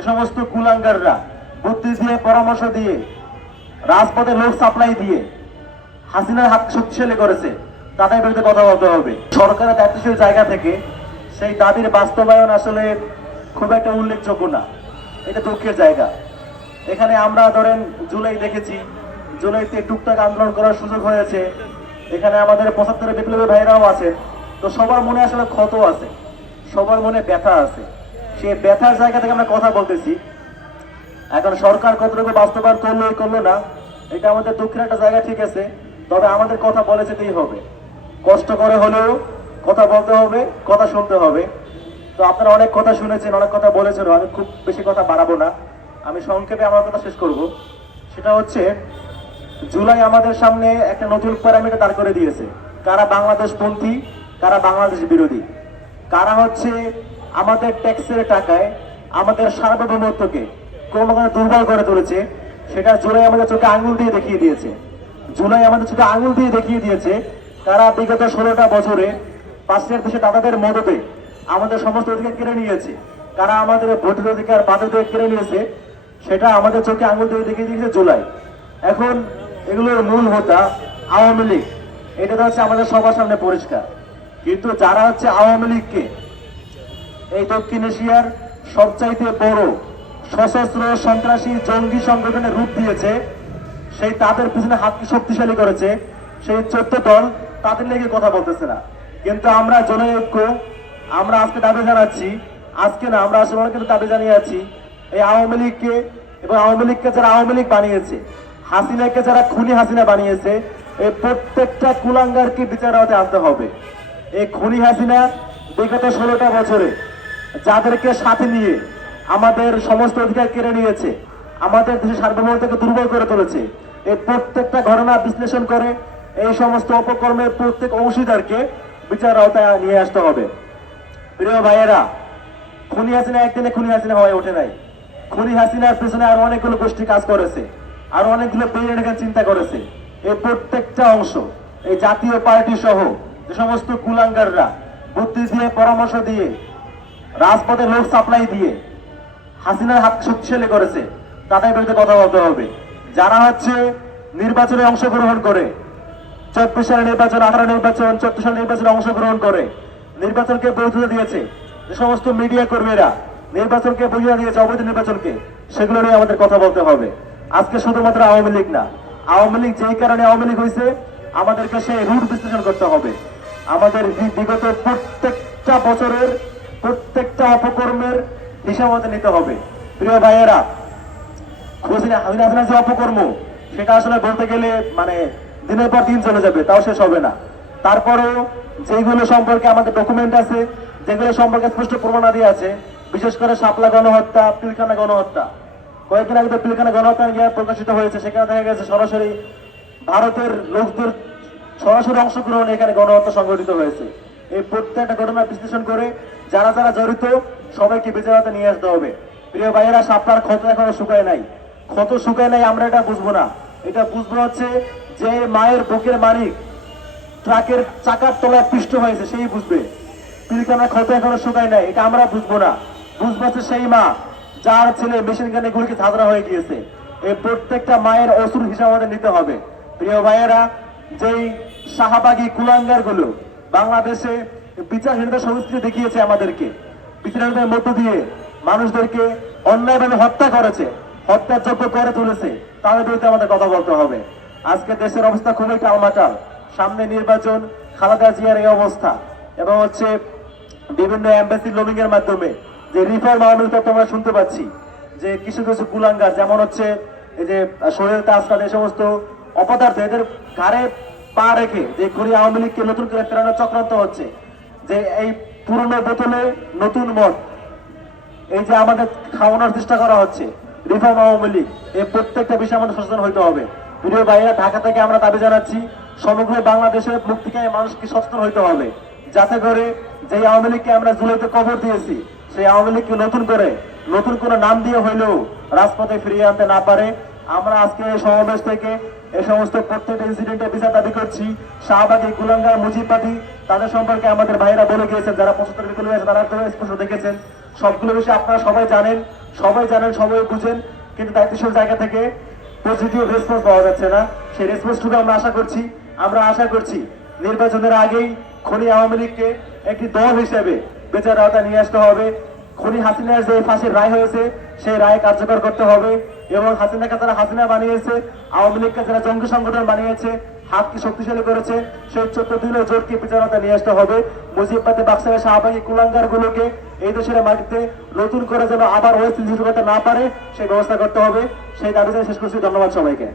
যে সমস্ত কুলাঙ্গাররা বুদ্ধি দিয়ে পরামর্শ দিয়ে রাজপথে লোক সাপ্লাই দিয়ে হাসিনার হাত শক্তিশালী করেছে, তাদের বিরুদ্ধে কথা বলতে হবে। সরকারের দায়িত্বশীল জায়গা থেকে সেই দাবির বাস্তবায়ন আসলে খুব একটা উল্লেখযোগ্য না, এটা দুঃখের জায়গা। এখানে আমরা ধরেন জুলাই দেখেছি, জুলাইতে টুকটাক আন্দোলন করার সুযোগ হয়েছে, এখানে আমাদের 75 বিপ্লবী ভাইরাও আছেন। তো সবার মনে আসলে ক্ষত আছে, সবার মনে ব্যথা আছে, সেই ব্যথার জায়গা থেকে আমরা কথা বলতেছি। এখন সরকার কতটুকু বাস্তবায়ন করলো না, এটা আমাদের দুঃখের একটা জায়গা, ঠিক আছে। তবে আমাদের কথা বলে যেতেই হবে, কষ্ট করে হলেও কথা বলতে হবে, কথা শুনতে হবে। তো আপনারা অনেক কথা শুনেছেন, অনেক কথা বলেছেন, আমি খুব বেশি কথা বাড়াবো না, আমি সংক্ষেপে আমার কথা শেষ করব। সেটা হচ্ছে জুলাই আমাদের সামনে একটা নতুন প্যারামিটার দাঁড় করে দিয়েছে, কারা বাংলাদেশপন্থী, কারা বাংলাদেশ বিরোধী, কারা হচ্ছে আমাদের ট্যাক্সের টাকায় আমাদের সার্বভৌমত্বকে ক্রমাগত দুর্বল করে তুলেছে। সেটা জুলাই আমাদের চোখে আঙুল দিয়ে দেখিয়ে দিয়েছে। জুলাই আমাদের চোখে আঙুল দিয়ে দেখিয়ে দিয়েছে কারা বিগত 16টা বছরে পাশের দেশে দাদাদের মদতে আমাদের সমস্ত অধিকার কেড়ে নিয়েছে, কারা আমাদের ভোটের অধিকার বাধ্যতা কেড়ে নিয়েছে, সেটা আমাদের চোখে আঙুল দিয়ে দেখিয়ে দিয়েছে জুলাই। এখন এগুলোর মূল হোতা আওয়ামী লীগ, এটা তো হচ্ছে আমাদের সবার সামনে পরিষ্কার। কিন্তু যারা হচ্ছে আওয়ামী লীগকে এই দক্ষিণ এশিয়ার সবচাইতে বড় সশস্ত্র সন্ত্রাসী জঙ্গি সংগঠনের রূপ দিয়েছে, সেই তাদের পিছনে হাতকে শক্তিশালী করেছে, সেই 14 দল তাদের লেগে কথা বলতেছে না। কিন্তু আমরা জনঐক্য, আমরা আজকে দাবি জানাচ্ছি, আজকে না আমরা আসলে অনেক দাবি জানিয়ে আছি, এই আওয়ামী লীগকে এবং আওয়ামী লীগকে যারা আওয়ামী লীগ বানিয়েছে, হাসিনাকে যারা খুনি হাসিনা বানিয়েছে, এই প্রত্যেকটা কুলাঙ্গারকে বিচার আওতায় আনতে হবে। এই খুনি হাসিনা বিগত 16টা বছরে যাদেরকে সাথে নিয়ে আমাদের সমস্ত অধিকার কেড়ে নিয়েছে, আমাদের দেশের সার্বভৌমত্বকে দুর্বল করে তুলেছে, এই প্রত্যেকটা ঘটনা বিশ্লেষণ করে এই সমস্ত অপকর্মের প্রত্যেক অংশীদারকে বিচার আওতায় নিয়ে আসতে হবে। প্রিয় ভাইয়েরা, খুনি হাসিনা একদিনে খুনি হাসিনা হয়ে ওঠে নাই। খুনি হাসিনার পেছনে আরো অনেকগুলো গোষ্ঠী কাজ করেছে, আরো অনেকগুলো ব্রেইন চিন্তা করেছে। এই প্রত্যেকটা অংশ, এই জাতীয় পার্টি সহ যে সমস্ত কুলাঙ্গাররা বুদ্ধি দিয়ে পরামর্শ দিয়ে রাজপথে লোক সাপ্লাই দিয়ে হাসিনার হাত শক্তিশালী করেছে, তাদের বিরুদ্ধে কথা বলতে হবে। যারা হচ্ছে নির্বাচনে অংশগ্রহণ করে, 24 সালের নির্বাচন, 18 নির্বাচন, 14 সালের নির্বাচনে অংশগ্রহণ করে নির্বাচনকে বৈধতা দিয়েছে, যে সমস্ত মিডিয়া কর্মীরা নির্বাচনকে বৈধতা দিয়েছে, অবৈধ নির্বাচনকে, সেগুলো নিয়ে আমাদের কথা বলতে হবে। আজকে শুধুমাত্র আওয়ামী লীগ না, আওয়ামী লীগ যেই কারণে আওয়ামী লীগ হয়েছে, আমাদেরকে সেই রুট বিশ্লেষণ করতে হবে। আমাদের বিগত প্রত্যেকটা বছরের প্রত্যেকটা অপকর্মের হিসাব আমাদের নিতে হবে। প্রিয় ভাইয়েরা, হাসিনার যে অপকর্ম, সেটা আসলে বলতে গেলে মানে দিনের পর দিন চলে যাবে, তাও শেষ হবে না। তারপরেও যেগুলো সম্পর্কে আমাদের ডকুমেন্ট আছে, যেগুলো সম্পর্কে স্পষ্ট প্রমাণাদি আছে, বিশেষ করে শাপলা গণহত্যা, পিলখানা গণহত্যা, কয়েকদিন আগে তো পিলখানা গণহত্যা প্রকাশিত হয়েছে, সেখানে দেখা গেছে সরাসরি ভারতের লোকদের সরাসরি অংশগ্রহণ এখানে গণহত্যা সংঘটিত হয়েছে। এই প্রত্যেকটা ঘটনা বিশ্লেষণ করে যারা যারা জড়িত সবাইকে বিচার নিয়ে আসতে হবে। প্রিয় ভাইয়েরা, শাপলার ক্ষত এখনো শুকায় নাই, ক্ষত শুকায় নাই, আমরা এটা বুঝবো না। এটা বুঝবো হচ্ছে যে মায়ের বুকের মানিক ট্রাকের চাকার তলায় পিষ্ট হয়েছে, সেই বুঝবে। পিলখানার ক্ষত এখনো শুকায় নাই, এটা আমরা বুঝবো না। বুঝবো হচ্ছে সেই মা যার ছেলে মেশিন গানে গুলিকে ঝাঁঝরা হয়ে গিয়েছে। এই প্রত্যেকটা মায়ের অসুর হিসাব আমাদের নিতে হবে। প্রিয় ভাইয়েরা, যেই শাহবাগী কুলাঙ্গার গুলো বাংলাদেশে বিচারহীনতা সংস্কৃতি দেখিয়েছে আমাদেরকে, বিচারহীনতার মধ্য দিয়ে মানুষদেরকে অন্যায়ভাবে হত্যা করেছে, হত্যার যোগ্য করে তুলেছে, তাদের বিরুদ্ধে আমাদের কথা বলতে হবে। আজকে দেশের অবস্থা খুবই টালমাটাল, সামনে নির্বাচন, খালেদা জিয়ার এই অবস্থা, এবং হচ্ছে বিভিন্ন এম্বাসি লবিং এর মাধ্যমে যে রিফর্ম আওয়ামী লীগ আমরা শুনতে পাচ্ছি, যে কিছু কিছু কুলাঙ্গার, যেমন হচ্ছে এই যে শরীর তাজকাল, এই সমস্ত অপদার্থ এদের ঘাড়ে পা রেখে যে খুনি আওয়ামী লীগকে নতুন করে ফেরানোর চক্রান্ত হচ্ছে, যে এই পুরনো বোতলে নতুন মদ, এই যে আমাদের খাওয়ানোর চেষ্টা করা হচ্ছে রিফর্ম আওয়ামী লীগ, এই প্রত্যেকটা বিষয়ে আমাদের সচেতন হইতে হবে। প্রিয় ভাইয়েরা, ঢাকা থেকে আমরা দাবি জানাচ্ছি, সমগ্র বাংলাদেশের মুক্তিকামী মানুষকে সচেতন হইতে হবে, যাতে করে যে আওয়ামী লীগকে আমরা জুলাইতে কবর দিয়েছি, সেই আওয়ামী লীগকে নতুন কোনো নাম দিয়ে হইলেও রাজপথে ফিরিয়ে আনতে না পারে। আমরা আজকে এই সমাবেশ থেকে এই সমস্ত প্রত্যেকটা ইনসিডেন্টের বিচার দাবি করছি। শাহবাগী, কুলাঙ্গার, মুজিববাদী, তাদের সম্পর্কে আমাদের ভাইয়েরা বলে গিয়েছেন, যারা 75 বিপ্লবী আছে তারা তো স্পষ্ট দেখেছেন, সবগুলো বিষয়ে আপনারা সবাই জানেন। সবাই জানেন, সবাই বুঝেন, কিন্তু দায়িত্বশীল জায়গা থেকে পজিটিভ রেসপন্স পাওয়া যাচ্ছে না। সেই রেসপন্সটুকু আমরা আশা করছি নির্বাচনের আগেই খনি আওয়ামী লীগকে একটি দল হিসেবে বিচার আওতায় নিয়ে আসতে হবে। খনি হাসিনার যে ফাঁসির রায় হয়েছে সেই রায় কার্যকর করতে হবে এবং হাসিনাকে যারা হাসিনা বানিয়েছে, আওয়ামী লীগকে যারা জঙ্গি সংগঠন বানিয়েছে, হাতকে শক্তিশালী করেছে, সেই 14 দিনের জোটকে বিচার আওতায় নিয়ে আসতে হবে। মুজিববাদী বাক্সারের শাহবাগী কুলাঙ্গার গুলোকে এই দেশের মাটিতে নতুন করে যেন আবার ওয়েস্ট করতে না পারে সেই ব্যবস্থা করতে হবে। সেই দাবি শেষ করছি। ধন্যবাদ সবাইকে।